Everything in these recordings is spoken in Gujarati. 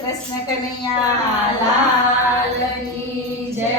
કૃષ્ણ કનૈયા લાલની જય।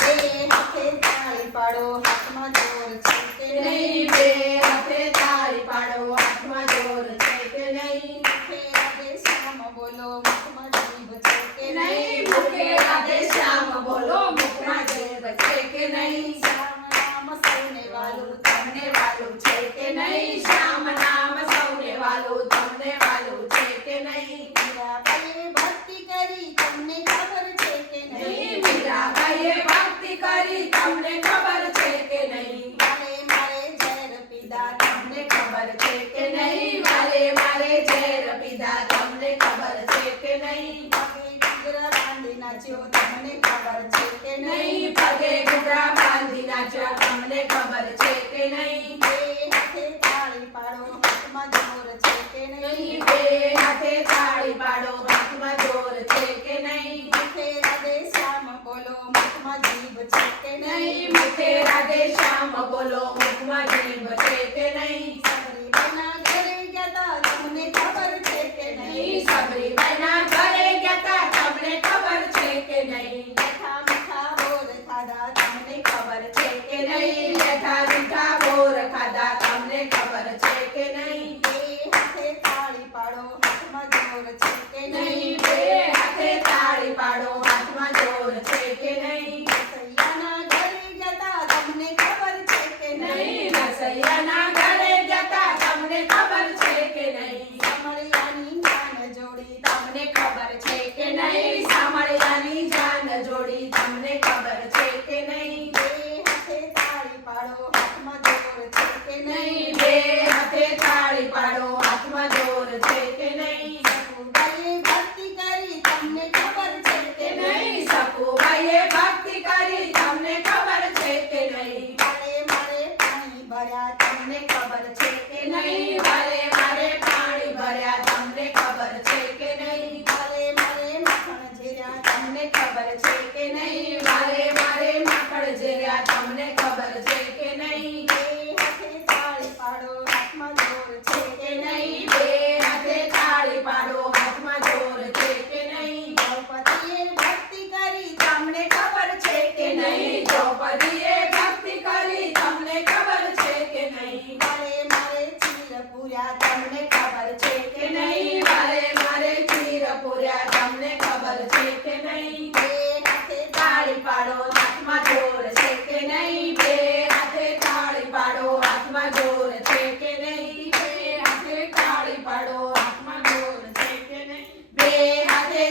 બે હાથે તાળી પાડો, હાથમાં જોર છે કે નહીં? બે હાથે તાળી પાડો, હાથમાં જોર છે કે નહીં? મુખે રાધે શ્યામ બોલો, મુખમાં જીભ છે કે નહીં? મુખે રાધે શ્યામ બોલો, મુખમાં જીભ છે કે નહીં? શ્યામ નામ સૌને વાલું, તમને વાલું છે કે નહીં? શ્યામ નામ સૌને વાલું, તમને વાલું છે કે નહીં? મીરાબાઈએ ભક્તિ કરી, તમને ખબર છે કે નહીં? મીરાબાઈએ ભક્તિ કરી, તમને ખબર છે કે નહીં? મારે ઝેર પીધા, તમને ખબર છે કે નહીં? મારે ઝેર પીધા, તમને ખબર છે કે નહીં? પગે ઘૂંઘરા બાંધી નાચ્યો, તમને ખબર છે કે નહીં? પગે ઘૂંઘરા બાંધી નાચ્યો, તમને ખબર છે કે નહીં? બે હાથે તાળી પાડો, હાથમાં જોર છે કે નહીં? બે હાથે તાળી પાડો, હાથમાં જોર છે કે નહીં? મુખે રાધે શ્યામ બોલો, મુખમાં જીભ છે કે નહીં? મુખે રાધે શ્યામ બોલો, મુખમાં જીભ છે કે નહીં? સબરીબાઈના ઘરે ગયા તા, તમને ખબર છે કે નહીં? સબરીબાઈના ઘરે ગયા તા, તમને ખબર છે કે નહીં? મીઠા મીઠા બોર ખાધા, તમને ખબર છે કે નહીં? મીઠા મીઠા બોર ખાધા, તમને ખબર છે કે નહીં? બે હાથે તાળી પાડો, હાથમાં જોર છે કે નહીં? બે હાથે તાળી પાડો, હાથમાં જોર છે કે નહીં? સૈયાના ઘરે ગયા તા, તમને ખબર છે કે નહીં? રસૈયાના ઘરે ગયા તા, તમને ખબર છે કે નહીં? સામળિયાની જાન જોડી, તમને ખબર છે કે નહીં? સામળિયાની જાન જોડી, તમને ખબર છે કે નહીં? બે હાથે તાળી પાડો, હાથમાં જોર છે કે નહીં? બે હાથે તાળી પાડો, હાથમાં જોર છે કે નહીં? સકુબાઈએ ભક્તિ કરી, તમને ખબર છે કે નહીં? સકુબાઈએ ભક્તિ કરી, તમને ખબર છે કે નહીં? મારે પાણી ભર્યા, તમને ખબર છે કે નહીં? મારે પાણી ભર્યા, તમને ખબર છે કે નહીં? મારે માખણ ઝેર્યા, તમને ખબર છે કે નહીં? મારે માખણ ઝેર્યા, તમને ખબર છે કે નહીં? બે હાથે તાળી પાડો, હાથમાં જોર છે કે નહીં? બે હાથે તાળી પાડો, હાથમાં જોર છે કે નહીં? દ્રૌપદીએ ભક્તિ કરી, તમને ખબર છે કે નહીં? દ્રૌપદીએ ભક્તિ કરી, તમને ખબર છે કે નહીં? મારે ચીર પૂર્યા, તમને ખબર છે કે નહીં? મારે ચીર પૂર્યા, તમને ખબર છે કે નહીં? બે હાથે તાળી પાડો, હાથમાં જોર છે કે નહીં? બે હાથે તાળી પાડો, હાથમાં જોર છે કે નહીં? બે હાથે તાળી પાડો, હાથમાં જોર છે કે નહીં? બે હાથે